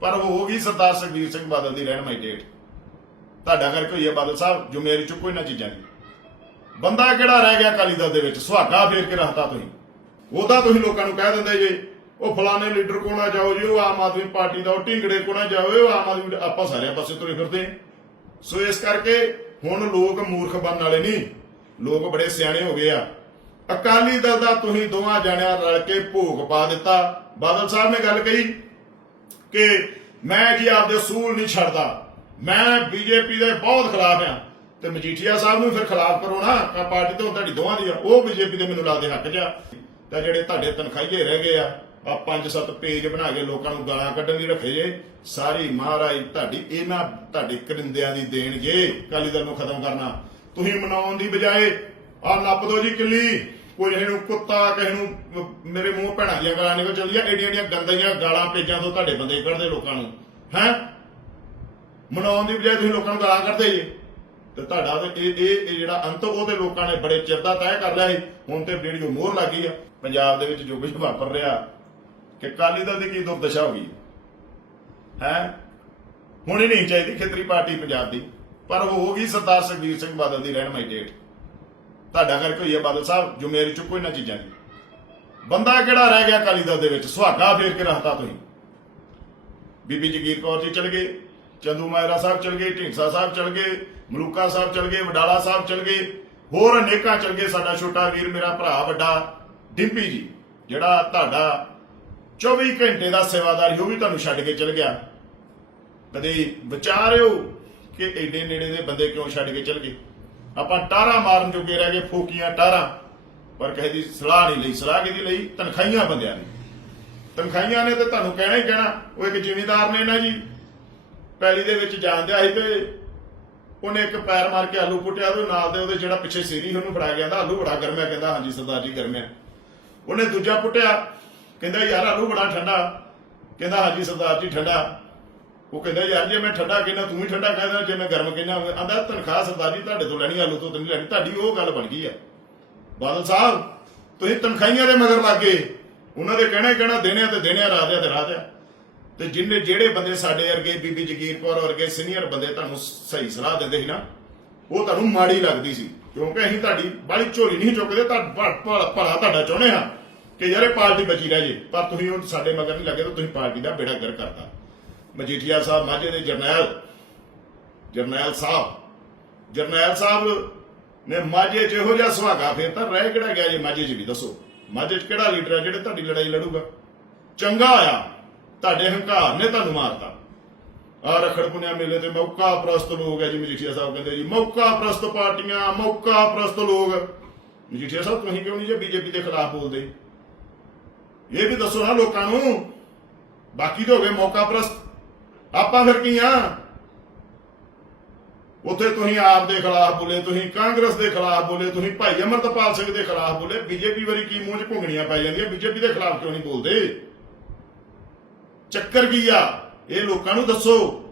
ਪਰ ਉਹ ਹੋ ਗਈ ਸਰਦਾਰ ਸੁਖਬੀਰ ਸਿੰਘ ਬਾਦਲ ਦੀ ਰਹਿਨਮਾਈ ਡੇਟ। ਤੁਹਾਡਾ ਕਰਕੇ ਹੋਈ ਹੈ ਬਾਦਲ ਸਾਹਿਬ ਜ਼ਿੰਮੇਵਾਰੀ ਚੁੱਕੋ ਇਹਨਾਂ ਚੀਜ਼ਾਂ ਦੀ। ਬੰਦਾ ਕਿਹੜਾ ਰਹਿ ਗਿਆ ਅਕਾਲੀ ਦਲ ਦੇ ਵਿੱਚ? ਸੁਹਾਗਾ ਫੇਰ ਕੇ ਰੱਖਤਾ ਤੁਸੀਂ। ਉਹਦਾ ਤੁਸੀਂ ਲੋਕਾਂ ਨੂੰ ਕਹਿ ਦਿੰਦੇ ਜੇ, ਉਹ ਫਲਾਣੇ ਲੀਡਰ ਕੋਲ ਨਾ ਜਾਓ ਜੀ, ਉਹ ਆਮ ਆਦਮੀ ਪਾਰਟੀ ਦਾ ਉਹ ਢਿੰਗੜੇ ਕੋਲ ਨਾ ਜਾਓ, ਉਹ ਆਮ ਆਦਮੀ ਆਪਾਂ ਸਾਰਿਆਂ ਪਾਸੇ ਤੁਰੇ ਫਿਰਦੇ ਸੋ ਇਸ ਕਰਕੇ ਹੁਣ ਲੋਕ ਮੂਰਖ ਬਣਨ ਵਾਲੇ ਨਹੀਂ। ਲੋਕ ਬੜੇ ਸਿਆਣੇ ਹੋ ਗਏ ਆ। ਅਕਾਲੀ ਦਲ ਦਾ ਤੁਸੀਂ ਦੋਵਾਂ ਜਾਣਿਆਂ ਰਲ ਕੇ ਭੋਗ ਪਾ ਦਿੱਤਾ। ਬਾਦਲ ਸਾਹਿਬ ਨੇ ਗੱਲ ਕਹੀ ਕਿ ਮੈਂ ਜੀ ਆਪਦੇ ਸੂਲ ਨਹੀਂ ਛੱਡਦਾ। ਮੈਂ ਬੀਜੇਪੀ ਦੇ ਬਹੁਤ ਖਿਲਾਫ ਆ ਤੇ ਮਜੀਠੀਆ ਸਾਹਿਬ ਨੂੰ ਫਿਰ ਖਿਲਾਫ ਕਰੋ ਨਾ ਕਾ ਪਾਰਟੀ ਤੋਂ ਤੁਹਾਡੀ ਦੋਵਾਂ ਦੀ ਆ। ਉਹ ਬੀਜੇਪੀ ਦੇ ਮੈਨੂੰ ਲੱਗਦੇ ਹੱਕ 'ਚ ਆ। ਤਾਂ ਜਿਹੜੇ ਤੁਹਾਡੇ ਤਨਖਾਹੀਏ ਰਹਿ ਗਏ ਆ ਆ ਪੰਜ ਸੱਤ ਪੇਜ ਬਣਾ ਕੇ ਲੋਕਾਂ ਨੂੰ ਗਾਲਾਂ ਕੱਢਣ ਲਈ ਰੱਖੇ ਜੇ, ਸਾਰੀ ਮਹਾਰਾਜ ਤੁਹਾਡੀ, ਇਹਨਾਂ ਤੁਹਾਡੇ ਕਰਿੰਦਿਆਂ ਦੀ ਦੇਣ ਜੇ। ਅਕਾਲੀ ਦਲ ਨੂੰ ਖਤਮ ਕਰਨਾ। ਤੁਸੀਂ ਮਨਾਉਣ ਦੀ ਬਜਾਏ ਆ ਨੱਪ ਦੋ ਜੀ ਕਿੱਲੀ। ਕੋਈ ਨੂੰ ਕੁੱਤਾ, ਕਿਸੇ ਨੂੰ ਮੇਰੇ ਮੂੰਹ ਭੈਣਾਂ ਦੀਆਂ ਗਾਲਾਂ ਨਿਕਲ ਚਲਦੀਆਂ, ਏਡੀਆਂ ਏਡੀਆਂ ਗੰਦੀਆਂ ਗਾਲਾਂ ਪੇਜਾਂ ਤੋਂ ਤੁਹਾਡੇ ਬੰਦੇ ਕੱਢਦੇ ਲੋਕਾਂ ਨੂੰ। ਹੈ? ਮਨਾਉਣ ਦੀ ਬਜਾਏ ਤੁਸੀਂ ਲੋਕਾਂ ਨੂੰ ਗਾਲਾਂ ਕੱਢਦੇ ਜੇ। ਤੇ ਤੁਹਾਡਾ ਤੇ ਇਹ ਇਹ ਜਿਹੜਾ ਅੰਤ, ਉਹ ਤੇ ਲੋਕਾਂ ਨੇ ਬੜੇ ਚਿਰ ਦਾ ਤੈਅ ਕਰ ਲਿਆ ਸੀ। ਹੁਣ ਤੇ ਵੀਡੀਓ ਮੋਹਰ ਲੱਗ ਗਈ ਆ। ਪੰਜਾਬ ਦੇ ਵਿੱਚ ਜੋ ਕੁਝ ਵਾਪਰ ਰਿਹਾ, ਕਿ ਕਾਲੀ ਦਲ ਦੀ ਕੀ ਦੁਰਦਸ਼ਾ ਹੋ ਗਈ ਹੈ? ਹੁਣ ਹੀ ਨਹੀਂ ਚਾਹੀਦੀ ਖੇਤਰੀ ਪਾਰਟੀ ਪੰਜਾਬ ਦੀ। ਪਰ ਉਹ ਹੋ ਗਈ ਸਰਦਾਰ ਸੁਖਬੀਰ ਸਿੰਘ ਬਾਦਲ ਦੀ ਰਹਿਨਮਾਈ ਡੇਟ। ਤੁਹਾਡਾ ਕਰਕੇ ਹੋਈ ਹੈ ਬਾਦਲ ਸਾਹਿਬ ਜ਼ਿੰਮੇਵਾਰੀ ਚੁੱਕੋ ਇਹਨਾਂ ਚੀਜ਼ਾਂ ਦੀ ਬੰਦਾ ਕਿਹੜਾ ਰਹਿ ਗਿਆ ਅਕਾਲੀ ਦਲ ਦੇ ਵਿੱਚ? ਸੁਹਾਗਾ ਫੇਰ ਕੇ ਰੱਖਤਾ ਤੁਸੀਂ। ਬੀਬੀ ਜਗੀਰ ਕੌਰ ਜੀ ਚਲ ਗਏ, ਚੰਦੂ ਮਾਇਰਾ ਸਾਹਿਬ ਚਲ ਗਏ, ਢੀਂਡਸਾ ਸਾਹਿਬ ਚਲ ਗਏ, ਮਲੂਕਾ ਸਾਹਿਬ ਚਲ ਗਏ, ਵਡਾਲਾ ਸਾਹਿਬ ਚਲ ਗਏ, ਹੋਰ ਅਨੇਕਾਂ ਚਲ ਗਏ। ਸਾਡਾ ਛੋਟਾ ਵੀਰ, ਮੇਰਾ ਭਰਾ ਵੱਡਾ, ਡਿੰਪੀ ਜੀ, ਜਿਹੜਾ ਤੁਹਾਡਾ 24 ਘੰਟੇ ਦਾ ਸੇਵਾਦਾਰੀ ਉਹ ਵੀ ਤੁਹਾਨੂੰ ਛੱਡ ਕੇ ਚਲ ਗਿਆ। ਕਦੇ ਵਿਚਾਰਿਓ ਕਿ ਐਡੇ ਨੇੜੇ ਦੇ ਬੰਦੇ ਕਿਉਂ ਛੱਡ ਕੇ ਚਲ ਗਏ? ਆਪਾਂ ਟਾਰਾ ਮਾਰਨ ਜੋਗੇ ਰਹਿ ਗਏ, ਫੋਕੀਆਂ ਟਾਰਾ ਪਰ ਕਿਸੇ ਦੀ ਸਲਾਹ ਨਹੀਂ ਲਈ। ਸਲਾਹ ਕਿਹਦੀ ਲਈ? ਤਨਖਾਈਆਂ ਬੰਦਿਆਂ ਨੇ ਤਨਖਾਈਆਂ ਨੇ ਤੇ ਤੁਹਾਨੂੰ ਕਹਿਣਾ ਹੀ ਕਹਿਣਾ। ਉਹ ਇੱਕ ਜ਼ਿਮੀਂਦਾਰ ਨੇ ਨਾ ਜੀ। ਪੈਲੀ ਦੇ ਵਿੱਚ ਜਾਂਦਿਆ ਸੀ ਤੇ ਉਹਨੇ ਇੱਕ ਪੈਰ ਮਾਰ ਕੇ ਆਲੂ ਪੁੱਟਿਆ ਤੇ ਨਾਲ ਦੇ ਉਹਦੇ ਜਿਹੜਾ ਪਿੱਛੇ ਸੀਰੀ ਉਹਨੂੰ ਫੜਾ ਗਿਆ ਕਹਿੰਦਾ, ਆਲੂ ਬੜਾ ਗਰਮਿਆ ਕਹਿੰਦਾ, ਹਾਂਜੀ ਸਰਦਾਰ ਜੀ ਗਰਮਿਆ ਉਹਨੇ ਦੂਜਾ ਪੁੱਟਿਆ। ਕਹਿੰਦਾ, ਯਾਰ, ਆਲੂ ਬੜਾ ਠੰਡਾ। ਕਹਿੰਦਾ, ਹਾਂਜੀ ਸਰਦਾਰ ਜੀ, ਠੰਡਾ। ਉਹ ਕਹਿੰਦਾ, ਯਾਰ ਜੇ ਮੈਂ ਠੰਡਾ ਕਹਿੰਦਾ, ਤੂੰ ਵੀ ਠੰਡਾ ਕਹਿੰਦਾ ਜੇ ਮੈਂ ਗਰਮ ਕਹਿੰਦਾ ਆਂਦਾ, ਤਨਖਾਹ ਸਰਦਾਰ ਜੀ ਤੁਹਾਡੇ ਤੋਂ ਲੈਣੀ, ਆਲੂ ਤੋਂ ਨਹੀਂ ਲੈਣੀ। ਤੁਹਾਡੀ ਉਹ ਗੱਲ ਬਣ ਗਈ ਆ। ਬਾਦਲ ਸਾਹਿਬ, ਤੁਸੀਂ ਤਨਖਾਹੀਆਂ ਦੇ ਮਗਰ ਲੱਗ ਗਏ। ਉਹਨਾਂ ਦੇ ਕਹਿਣਾ ਕਹਿਣਾ, ਦੇਣਿਆ ਤੇ ਦੇਣੇ ਆ ਰਾਤ ਆ ਤੇ ਰਾਤ ਤੇ ਜਿੰਨੇ, ਜਿਹੜੇ ਬੰਦੇ ਸਾਡੇ ਵਰਗੇ ਬੀਬੀ ਜਗੀਰ ਕੌਰ ਵਰਗੇ ਸੀਨੀਅਰ ਬੰਦੇ ਤੁਹਾਨੂੰ ਸਹੀ ਸਲਾਹ ਦਿੰਦੇ ਸੀ ਨਾ, ਉਹ ਤੁਹਾਨੂੰ ਮਾੜੀ ਲੱਗਦੀ ਸੀ। ਕਿਉਂਕਿ ਅਸੀਂ ਤੁਹਾਡੀ ਬਾਲੀ ਝੋਲੀ ਨਹੀਂ ਚੁੱਕਦੇ, ਤਾਂ ਭਲਾ ਤੁਹਾਡਾ ਚਾਹੁੰਦੇ ਹਾਂ ਕਿ ਯਾਰ ਇਹ ਪਾਰਟੀ ਬਚੀ ਰਹਿ ਜੇ। ਪਰ ਤੁਸੀਂ ਹੁਣ ਸਾਡੇ ਮਗਰ ਨਹੀਂ ਲੱਗੇ, ਤਾਂ ਤੁਸੀਂ ਪਾਰਟੀ ਦਾ ਬੇੜਾ ਗਰ ਕਰਤਾ। ਮਜੀਠੀਆ ਸਾਹਿਬ ਮਾਝੇ ਦੇ ਜਰਨੈਲ ਜਰਨੈਲ ਸਾਹਿਬ। ਜਰਨੈਲ ਸਾਹਿਬ ਨੇ ਮਾਝੇ 'ਚ ਇਹੋ ਜਿਹਾ ਸੁਹਾਗਾ ਫੇਰ ਤਾਂ ਰਹਿ ਕਿਹੜਾ ਗਿਆ ਜੀ ਮਾਝੇ 'ਚ ਵੀ, ਦੱਸੋ। ਮਾਝੇ 'ਚ ਕਿਹੜਾ ਲੀਡਰ ਹੈ ਜਿਹੜੇ ਤੁਹਾਡੀ ਲੜਾਈ ਲੜੂਗਾ? ਚੰਗਾ ਆਇਆ, ਤੁਹਾਡੇ ਹੰਕਾਰ ਨੇ ਤੁਹਾਨੂੰ ਮਾਰਤਾ। ਆ ਰਖੜ ਪੁਨਿਆ ਮੇਲੇ ਤੇ ਮੌਕਾ ਪ੍ਰਸਤ ਲੋਕ ਹੈ ਜੀ ਮਜੀਠੀਆ ਸਾਹਿਬ ਕਹਿੰਦੇ ਜੀ, ਮੌਕਾ ਪ੍ਰਸਤ ਪਾਰਟੀਆਂ, ਮੌਕਾ ਪ੍ਰਸਤ ਲੋਕ। ਮਜੀਠੀਆ ਸਾਹਿਬ ਤੁਸੀਂ ਕਿਉਂ ਨਹੀਂ ਜੇ ਬੀਜੇਪੀ ਦੇ ਖਿਲਾਫ ਬੋਲਦੇ? ਇਹ ਵੀ ਦੱਸੋ ਨਾ ਲੋਕਾਂ ਨੂੰ। ਬਾਕੀ ਤਾਂ ਹੋ ਗਏ ਮੌਕਾ ਪ੍ਰਸਤ। ਆਪਾਂ ਫਿਰ ਕੀ ਆ? ਉੱਥੇ ਤੁਸੀਂ ਆਪ ਦੇ ਖਿਲਾਫ ਬੋਲੇ, ਤੁਸੀਂ ਕਾਂਗਰਸ ਦੇ ਖਿਲਾਫ ਬੋਲੇ, ਤੁਸੀਂ ਭਾਈ ਅਮਰਤਪਾਲ ਸਿੰਘ ਦੇ ਖਿਲਾਫ ਬੋਲੇ, ਬੀਜੇਪੀ ਵਾਰੀ ਕੀ ਮੂੰਹ 'ਚ ਭੁੰਗਣੀਆਂ ਪੈ ਜਾਂਦੀਆਂ, ਬੀਜੇਪੀ ਦੇ ਖਿਲਾਫ ਕਿਉਂ ਨਹੀਂ ਬੋਲਦੇ? ਚੱਕਰ ਕੀ ਆ? ਇਹ ਲੋਕਾਂ ਨੂੰ ਦੱਸੋ।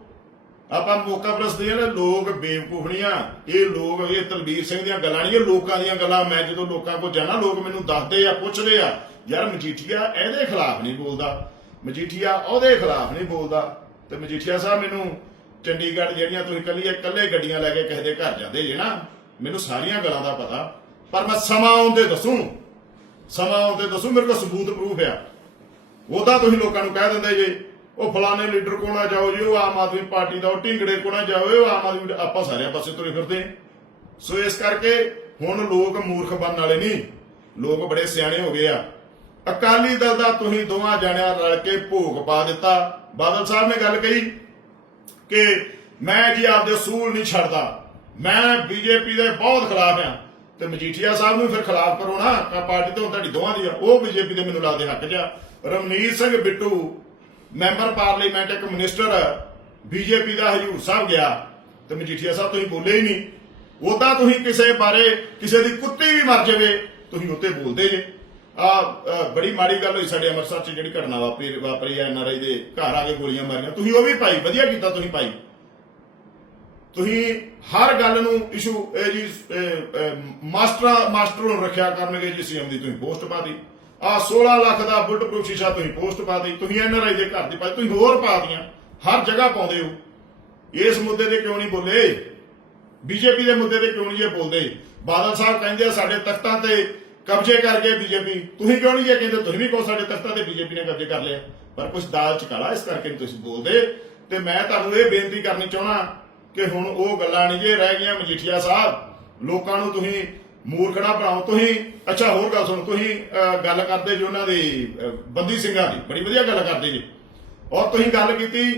ਆਪਾਂ ਮੌਕਾ ਪ੍ਰਸਦੇ ਆ ਨਾ, ਲੋਕ ਬੇਵਕੂਫਣੀਆਂ, ਇਹ ਲੋਕ, ਇਹ ਤਲਬੀਰ ਸਿੰਘ ਦੀਆਂ ਗੱਲਾਂ ਨਹੀਂ, ਇਹ ਲੋਕਾਂ ਦੀਆਂ ਗੱਲਾਂ। ਮੈਂ ਜਦੋਂ ਲੋਕਾਂ ਕੋਲ ਜਾਣਾ, ਲੋਕ ਮੈਨੂੰ ਦੱਸਦੇ ਆ, ਪੁੱਛਦੇ ਆ, ਯਾਰ ਮਜੀਠੀਆ ਇਹਦੇ ਖਿਲਾਫ ਨਹੀਂ ਬੋਲਦਾ, ਮਜੀਠੀਆ ਉਹਦੇ ਖਿਲਾਫ ਨਹੀਂ ਬੋਲਦਾ। ਤੇ ਮਜੀਠੀਆ ਸਾਹਿਬ ਮੈਨੂੰ ਚੰਡੀਗੜ੍ਹ ਜਿਹੜੀਆਂ ਤੁਸੀਂ ਕੱਲੀ ਇਕੱਲੇ ਗੱਡੀਆਂ ਲੈ ਕੇ ਕਿਸੇ ਦੇ ਘਰ ਜਾਂਦੇ ਜੇ ਨਾ, ਮੈਨੂੰ ਸਾਰੀਆਂ ਗੱਲਾਂ ਦਾ ਪਤਾ। ਪਰ ਮੈਂ ਸਮਾਂ ਆਉਂਦੇ ਦੱਸੂ। ਸਮਾਂ ਆਉਂਦੇ ਦੱਸੂ, ਮੇਰੇ ਕੋਲ ਸਬੂਤ ਪ੍ਰੂਫ ਆ। ਉਹਦਾ ਤੁਸੀਂ ਲੋਕਾਂ ਨੂੰ ਕਹਿ ਦਿੰਦੇ ਜੇ, ਉਹ ਫਲਾਣੇ ਲੀਡਰ ਕੋਲ ਨਾ ਜਾਓ ਜੀ, ਉਹ ਆਮ ਆਦਮੀ ਪਾਰਟੀ ਦਾ, ਉਹ ਢਿੰਗੜੇ ਕੋਲ ਨਾ ਜਾਓ, ਉਹ ਆਮ ਆਦਮੀ ਆਪਾਂ ਸਾਰੇ ਪਾਸੇ ਤੁਰੇ ਫਿਰਦੇ ਸੋ ਇਸ ਕਰਕੇ ਹੁਣ ਲੋਕ ਮੂਰਖ ਬਣਨ ਵਾਲੇ ਨਹੀਂ। ਲੋਕ ਬੜੇ ਸਿਆਣੇ ਹੋ ਗਏ ਆ। ਅਕਾਲੀ ਦਲ ਦਾ ਤੁਸੀਂ ਦੋਵਾਂ ਜਣਿਆਂ ਰਲ ਕੇ ਭੋਗ ਪਾ ਦਿੱਤਾ। ਬਾਦਲ ਸਾਹਿਬ ਨੇ ਗੱਲ ਕਹੀ ਕਿ ਮੈਂ ਜੀ ਆਪਦੇ ਸੂਲ ਨਹੀਂ ਛੱਡਦਾ। ਮੈਂ ਬੀਜੇਪੀ ਦੇ ਬਹੁਤ ਖਿਲਾਫ ਆ ਤੇ ਮਜੀਠੀਆ ਸਾਹਿਬ ਨੂੰ ਫਿਰ ਖਿਲਾਫ ਕਰੋ ਨਾ ਕਾ ਪਾਰਟੀ ਤੋਂ ਤੁਹਾਡੀ ਦੋਵਾਂ ਦੀ ਆ। ਉਹ ਬੀਜੇਪੀ ਦੇ ਮੈਨੂੰ ਲੱਗਦੇ ਹੱਕ 'ਚ ਆ। ਰਮਨੀਤ ਸਿੰਘ ਬਿੱਟੂ, ਮੈਂਬਰ ਪਾਰਲੀਮੈਂਟ ਇੱਕ ਮਿਨਿਸਟਰ, ਬੀਜੇਪੀ ਦਾ ਹਜੂਰ ਸਾਹਿਬ ਗਿਆ ਤੇ ਮਜੀਠੀਆ ਸਾਹਿਬ ਤੁਸੀਂ ਬੋਲੇ ਹੀ ਨਹੀਂ। ਉਦਾਂ ਤੁਸੀਂ ਕਿਸੇ ਬਾਰੇ ਕਿਸੇ ਦੀ ਕੁੱਤੀ ਵੀ ਮਰ ਜਾਵੇ, ਤੁਸੀਂ ਉੱਤੇ ਬੋਲਦੇ ਜੇ। ਆ ਬੜੀ ਮਾੜੀ ਗੱਲ ਹੋਈ ਸਾਡੇ ਅੰਮ੍ਰਿਤਸਰ 'ਚ ਜਿਹੜੀ ਘਟਨਾ ਵਾਪਰੀ ਵਾਪਰੀ ਐ ਐਨਆਰਆਈ ਦੇ ਘਰ ਆ ਕੇ ਗੋਲੀਆਂ ਮਾਰੀਆਂ। ਤੁਸੀਂ ਉਹ ਵੀ ਪਾਈ, ਵਧੀਆ ਕੀਤਾ ਤੁਸੀਂ ਪਾਈ। ਤੁਸੀਂ ਹਰ ਗੱਲ ਨੂੰ ਇਸ਼ੂ ਇਹ ਜੀ ਮਾਸਟਰ ਮਾਸਟਰ ਨੂੰ ਰੱਖਿਆ ਕਰਨਗੇ ਜੀ ਸੀਐਮ ਦੀ, ਤੁਸੀਂ ਪੋਸਟ ਪਾਦੀ ਆ 16 ਲੱਖ ਦਾ ਬੁਲਟ ਪ੍ਰੂਫ ਸ਼ੀਸ਼ਾ ਤੁਸੀਂ ਪੋਸਟ ਪਾਤੀ ਤੁਸੀਂ ਐਨਆਰਆਈ ਦੇ ਘਰ ਦੀ ਪਾ ਤੁਸੀਂ ਹੋਰ ਪਾ ਦੀਆਂ ਹਰ ਜਗ੍ਹਾ ਪਾਉਂਦੇ ਹੋ। ਇਸ ਮੁੱਦੇ ਤੇ ਕਿਉਂ ਨਹੀਂ ਬੋਲੇ? ਬੀਜੇਪੀ ਦੇ ਮੁੱਦੇ ਤੇ ਕਿਉਂ ਨਹੀਂ ਇਹ ਬੋਲਦੇ? ਬਾਦਲ ਸਾਹਿਬ ਕਹਿੰਦੇ ਆ, ਸਾਡੇ ਤਖਤਾਂ ਤੇ ਕਬਜ਼ੇ ਕਰਕੇ ਬੀਜੇਪੀ, ਤੁਸੀਂ ਕਿਉਂ ਨਹੀਂ ਜੇ ਕਹਿੰਦੇ, ਤੁਸੀਂ ਵੀ ਕਹੋ ਸਾਡੇ ਤਖਤਾਂ ਤੇ ਬੀਜੇਪੀ ਨੇ ਕਬਜ਼ੇ ਕਰ ਲਿਆ ਪਰ ਕੁਝ ਦਾਲ ਚ ਇਸ ਕਰਕੇ ਤੁਸੀਂ ਬੋਲਦੇ। ਤੇ ਮੈਂ ਤੁਹਾਨੂੰ ਇਹ ਬੇਨਤੀ ਕਰਨੀ ਚਾਹਣਾ ਕਿ ਹੁਣ ਉਹ ਗੱਲਾਂ ਨਹੀਂ ਜੇ ਰਹਿ ਗਈਆਂ ਮਜੀਠੀਆ ਸਾਹਿਬ, ਲੋਕਾਂ ਨੂੰ ਤੁਸੀਂ ਮੂਰਖਣਾ ਬਣਾਓ। ਤੁਸੀਂ, ਅੱਛਾ, ਹੋਰ ਗੱਲ ਸੁਣੋ, ਤੁਸੀਂ ਗੱਲ ਕਰਦੇ ਜੋ ਉਹਨਾਂ ਦੀ ਬੰਦੀ ਸਿੰਘਾਂ ਦੀ, ਬੜੀ ਵਧੀਆ ਗੱਲ ਕਰਦੇ ਜੀ। ਔਰ ਤੁਸੀਂ ਗੱਲ ਕੀਤੀ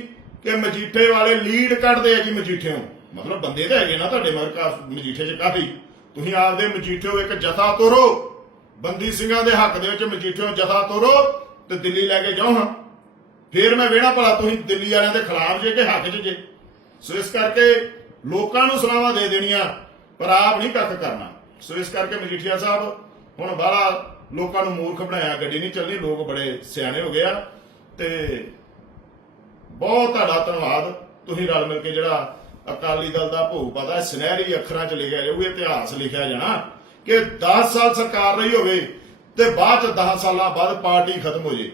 ਕਿ ਮਜੀਠੇ ਵਾਲੇ ਲੀਡ ਕੱਢਦੇ ਆ ਜੀ ਮਜੀਠਿਓਂ ਮਤਲਬ ਬੰਦੇ ਤਾਂ ਹੈਗੇ ਨਾ ਤੁਹਾਡੇ ਮਗਰ ਮਜੀਠੇ 'ਚ ਕਾਫੀ। ਤੁਸੀਂ ਆਪਦੇ ਮਜੀਠਿਓ ਇੱਕ ਜਥਾ ਤੋਰੋ। ਬੰਦੀ ਸਿੰਘਾਂ ਦੇ ਹੱਕ ਦੇ ਵਿੱਚ ਮਜੀਠਿਓ ਜਥਾ ਤੋਰੋ ਤੇ ਦਿੱਲੀ ਲੈ ਕੇ ਜਾਓ ਹਾਂ। ਫੇਰ ਮੈਂ ਵੇਣਾ ਭਲਾ ਤੁਸੀਂ ਦਿੱਲੀ ਵਾਲਿਆਂ ਦੇ ਖਿਲਾਫ ਜੇ ਕਿ ਹੱਕ 'ਚ ਜੇ। ਸੋ ਇਸ ਕਰਕੇ ਲੋਕਾਂ ਨੂੰ ਸਲਾਹਾਂ ਦੇ ਦੇਣੀਆਂ, ਪਰ ਆਪ ਨਹੀਂ ਕੱਖ ਕਰਨਾ। ਸੋ ਇਸ ਕਰਕੇ ਮਜੀਠੀਆ ਸਾਹਿਬ, ਹੁਣ ਬਾਹਲਾ ਲੋਕਾਂ ਨੂੰ ਮੂਰਖ ਬਣਾਇਆ, ਗੱਡੀ ਨਹੀਂ ਚੱਲਣੀ, ਲੋਕ ਬੜੇ ਸਿਆਣੇ ਹੋ ਗਏ ਆ। ਤੇ ਬਹੁਤ ਤੁਹਾਡਾ ਧੰਨਵਾਦ। ਤੁਸੀਂ ਰਲ ਮਿਲ ਕੇ ਜਿਹੜਾ ਅਕਾਲੀ ਦਲ ਦਾ ਭੋਗ ਪਤਾ ਸੁਨਹਿਰੀ ਅੱਖਰਾਂ 'ਚ ਲਿਖਿਆ ਜਾਊ ਇਤਿਹਾਸ ਲਿਖਿਆ ਜਾਣਾ। ਕਿ 10 ਸਾਲ ਸਰਕਾਰ ਰਹੀ ਹੋਵੇ ਤੇ ਬਾਅਦ 'ਚ 10 ਸਾਲਾਂ ਬਾਅਦ ਪਾਰਟੀ ਖਤਮ ਹੋ ਜੇ।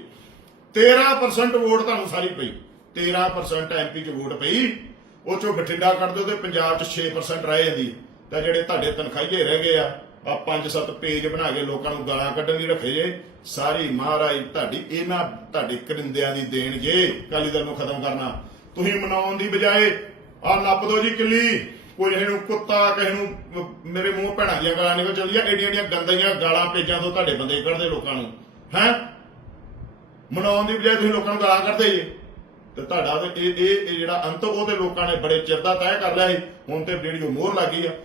13% ਵੋਟ ਤੁਹਾਨੂੰ ਸਾਰੀ ਪਈ। 13% ਐਮਪੀ 'ਚ ਵੋਟ ਪਈ। ਉਹ 'ਚੋਂ ਬਠਿੰਡਾ ਕੱਢ ਦਿਓ ਤੇ ਪੰਜਾਬ 'ਚ 6% ਰਹਿ ਜਾਂਦੀ। ਤਾਂ ਜਿਹੜੇ ਤੁਹਾਡੇ ਤਨਖਾਹੀਏ ਰਹਿ ਗਏ ਆ ਆ ਪੰਜ ਸੱਤ ਪੇਜ ਬਣਾ ਕੇ ਲੋਕਾਂ ਨੂੰ ਗਾਲਾਂ ਕੱਢਣ ਲਈ ਰੱਖੇ ਜੇ। ਸਾਰੀ ਮਹਾਰਾਜ ਤੁਹਾਡੀ ਇਹਨਾਂ ਤੁਹਾਡੇ ਕਰਿੰਦਿਆਂ ਦੀ ਦੇਣ ਜੇ। ਅਕਾਲੀ ਦਲ ਨੂੰ ਖਤਮ ਕਰਨਾ। ਤੁਸੀਂ ਮਨਾਉਣ ਦੀ ਬਜਾਏ ਆ ਨੱਪ ਦੋ ਜੀ ਕਿੱਲੀ। ਕੋਈ ਕਿਸੇ ਨੂੰ ਕੁੱਤਾ, ਕਿਸੇ ਨੂੰ ਮੇਰੇ ਮੂੰਹ ਭੈਣਾਂ ਦੀਆਂ ਗਾਲਾਂ ਨਿਕਲ ਚੱਲੀਆਂ ਏਡੀਆਂ ਏਡੀਆਂ ਗੰਦੀਆਂ ਗਾਲਾਂ ਪੇਜਾਂ ਤੋਂ ਤੁਹਾਡੇ ਬੰਦੇ ਕੱਢਦੇ ਲੋਕਾਂ ਨੂੰ। ਹੈ? ਮਨਾਉਣ ਦੀ ਬਜਾਏ ਤੁਸੀਂ ਲੋਕਾਂ ਨੂੰ ਗਾਲਾਂ ਕੱਢਦੇ ਜੇ। ਤੇ ਤੁਹਾਡਾ ਤੇ ਇਹ ਇਹ ਜਿਹੜਾ ਅੰਤ, ਉਹ ਤੇ ਲੋਕਾਂ ਨੇ ਬੜੇ ਚਿਰ ਦਾ ਤੈਅ ਕਰ ਲਿਆ ਸੀ। ਹੁਣ ਤੇ ਜਿਹੜੀ ਉਹ ਮੋਹਰ ਲੱਗੀ ਆ।